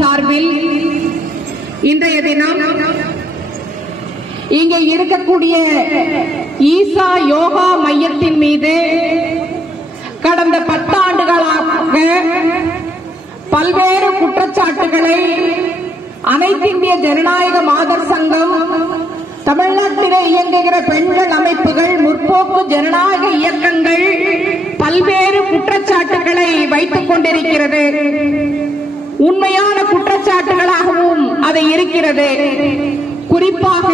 சார்பில் இன்றைய தினம் இங்கே இருக்கக்கூடிய ஈசா யோகா மையத்தின் மீது கடந்த பத்தாண்டுகளாக பல்வேறு குற்றச்சாட்டுகளை அனைத்திந்திய ஜனநாயக மாதர் சங்கம் தமிழ்நாட்டிலே இயங்குகிற பெண்கள் அமைப்புகள் முற்போக்கு ஜனநாயக இயக்கங்கள் பல்வேறு குற்றச்சாட்டுகளை வைத்துக் கொண்டிருக்கிறது. உண்மையா அது இருக்கிறது. குறிப்பாக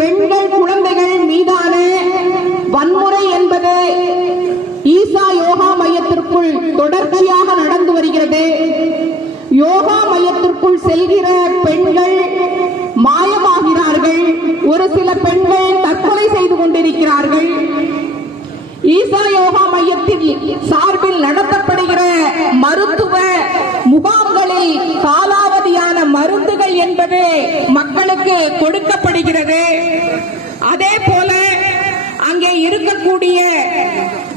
பெண்கள் குழந்தைகள் மீதான வன்முறை என்பது ஈசா யோகா மையத்திற்குள் தொடர்ச்சியாக நடந்து வருகிறது. யோகா மையத்திற்குள் செல்கிற பெண்கள் மாயமாகிறார்கள். ஒரு சில பெண்கள் தற்கொலை செய்து கொண்டிருக்கிறார்கள். ஈசா யோகா மையத்தில் சார்பில் நடத்தப்படுகிற மருத்துவ முகாம்களில் காலாவதியான மருந்துகள் என்பது மக்களுக்கு கொடுக்கப்படுகிறது. அதே போல அங்கே இருக்கக்கூடிய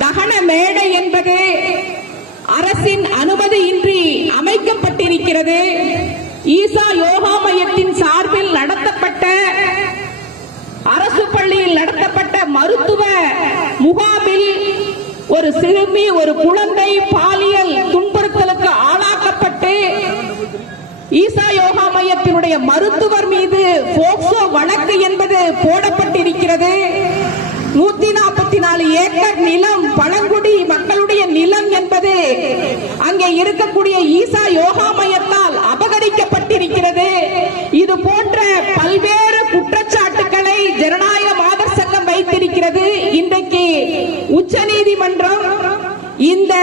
தகன மேடை என்பது அரசின் அனுமதியின்றி அமைக்கப்பட்டிருக்கிறது. ஈசா யோகா மையத்தின் சார்பில் நடத்தப்பட்ட அரசு பள்ளியில் நடத்தப்பட்ட மருத்துவ முகாமில் ஒரு சிறுமி ஒரு குழந்தை பாலியல் நம்முடைய மருத்துவர் மீது போக்சோ வழக்கு என்பது போடப்பட்டிருக்கிறது. நூத்தி நாற்பத்தி நாலு ஏக்கர் நிலம் பழங்குடி மக்களுடைய நிலம் என்பது அங்கே இருக்கக்கூடிய ஈசா யோகா மையத்தால் அபகரிக்கப்பட்டிருக்கிறது. இது போன்ற பல்வேறு குற்றச்சாட்டுகளை ஜனநாயக மாதர் சங்கம் வைத்திருக்கிறது. இன்றைக்கு உச்ச நீதிமன்றம் இந்த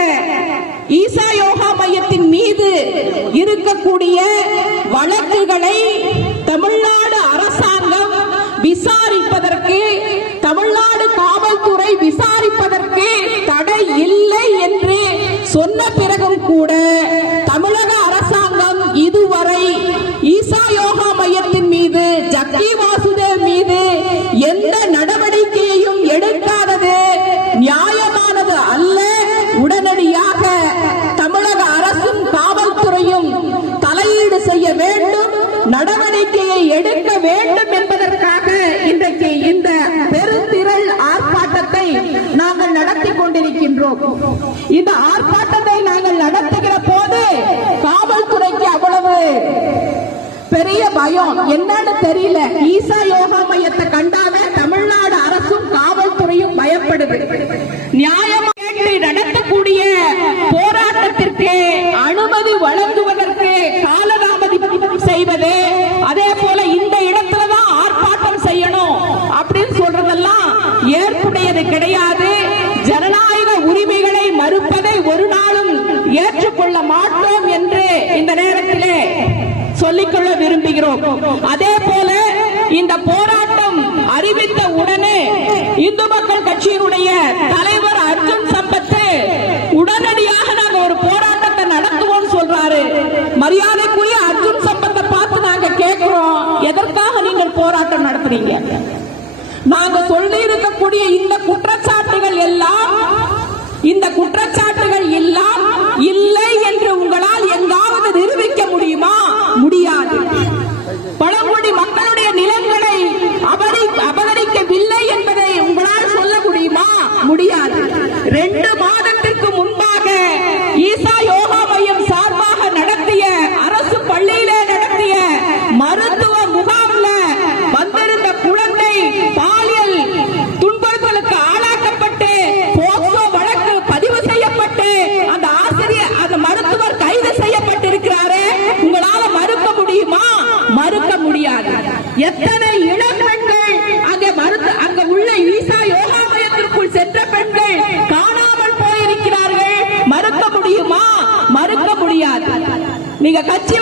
ஈசா யோகா மையத்தின் மீது இருக்கக்கூடிய வழக்குகளை தமிழ்நாடு அரசாங்கம் விசாரிப்பதற்கு தமிழ்நாடு காவல்துறை விசாரிப்பதற்கு தடை இல்லை என்று சொன்ன பிறகும் கூட இந்த ஆர்ப்பாட்டத்தை நாங்கள் நடத்துகிற போது காவல்துறைக்கு அவ்வளவு பெரிய பயம். என்னன்னு தெரியல. ஈசா யோகா மையத்தை கண்டாவே தமிழ்நாடு அரசும் காவல்துறையும் பயப்படுது. நியாயம் நடத்தக்கூடிய போராட்டத்திற்கு அனுமதி வழங்குவதற்கு கால ஏற்றுக்கொள்ள மாட்டோம் என்று இந்த நேரத்திலே சொல்லிக்கொள்ள விரும்புகிறோம். அதே போல இந்த போராட்டம் அறிவித்த உடனே இந்து மக்கள் கட்சியினுடைய தலைவர் அர்ஜுன் சம்பத்து உடனடியாக நாங்க ஒரு போராட்டத்தை நடத்துவோம் சொல்றாரு. மரியாதைக்குரிய அர்ஜுன் சம்பத்தை பார்த்து நாங்க கேட்கிறோம் எதற்காக நீங்கள் போராட்டம் நடத்துறீங்க? நாங்க சொல்லி இருக்கக்கூடிய இந்த குற்றச்சாட்டுகள் எல்லாம் ரெண்டு மாதத்திற்கு முன்பாக ஈசா நீங்க கட்சி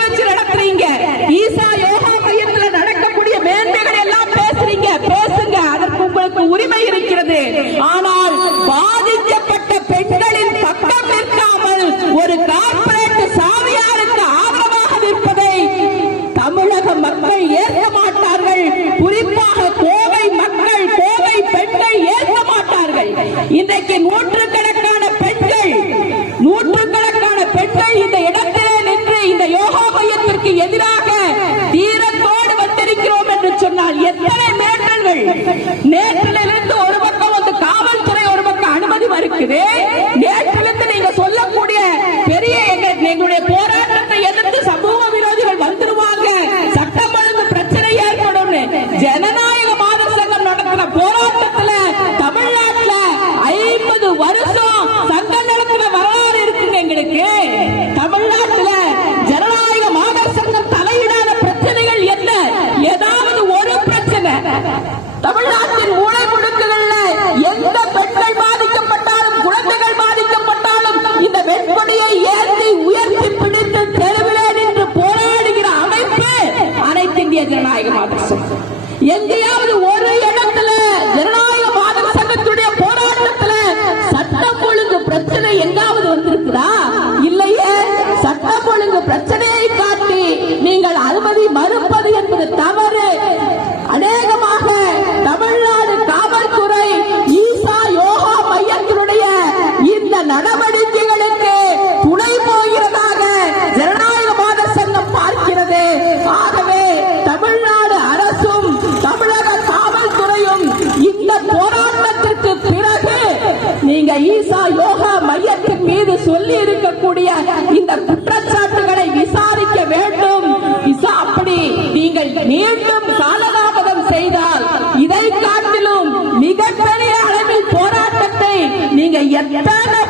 నేర్పి ஆனால் பிரச்சனையை காட்டி நீங்கள் அனுமதி மறுப்பது என்பது தவறு. அநேகமாக தமிழ்நாடு காவல்துறை ஈசா யோகா மையத்தினுடைய இந்த நடவடிக்கைகளுக்கு துணை போகிறதாக ஜனநாயக மாத சங்கம் பார்க்கிறது. ஆகவே தமிழ்நாடு அரசும் தமிழக காவல்துறையும் இந்த போராட்டத்திற்கு பிறகு நீங்க ஈசா யோகா என் மீது சொல்லி இருக்கக்கூடிய இந்த குற்றச்சாட்டுகளை விசாரிக்க வேண்டும். அப்படி நீங்கள் மீண்டும் காலதாமதம் செய்தால் இதை காட்டிலும் மிகப்பெரிய அளவில் போராட்டத்தை நீங்க எத்தனை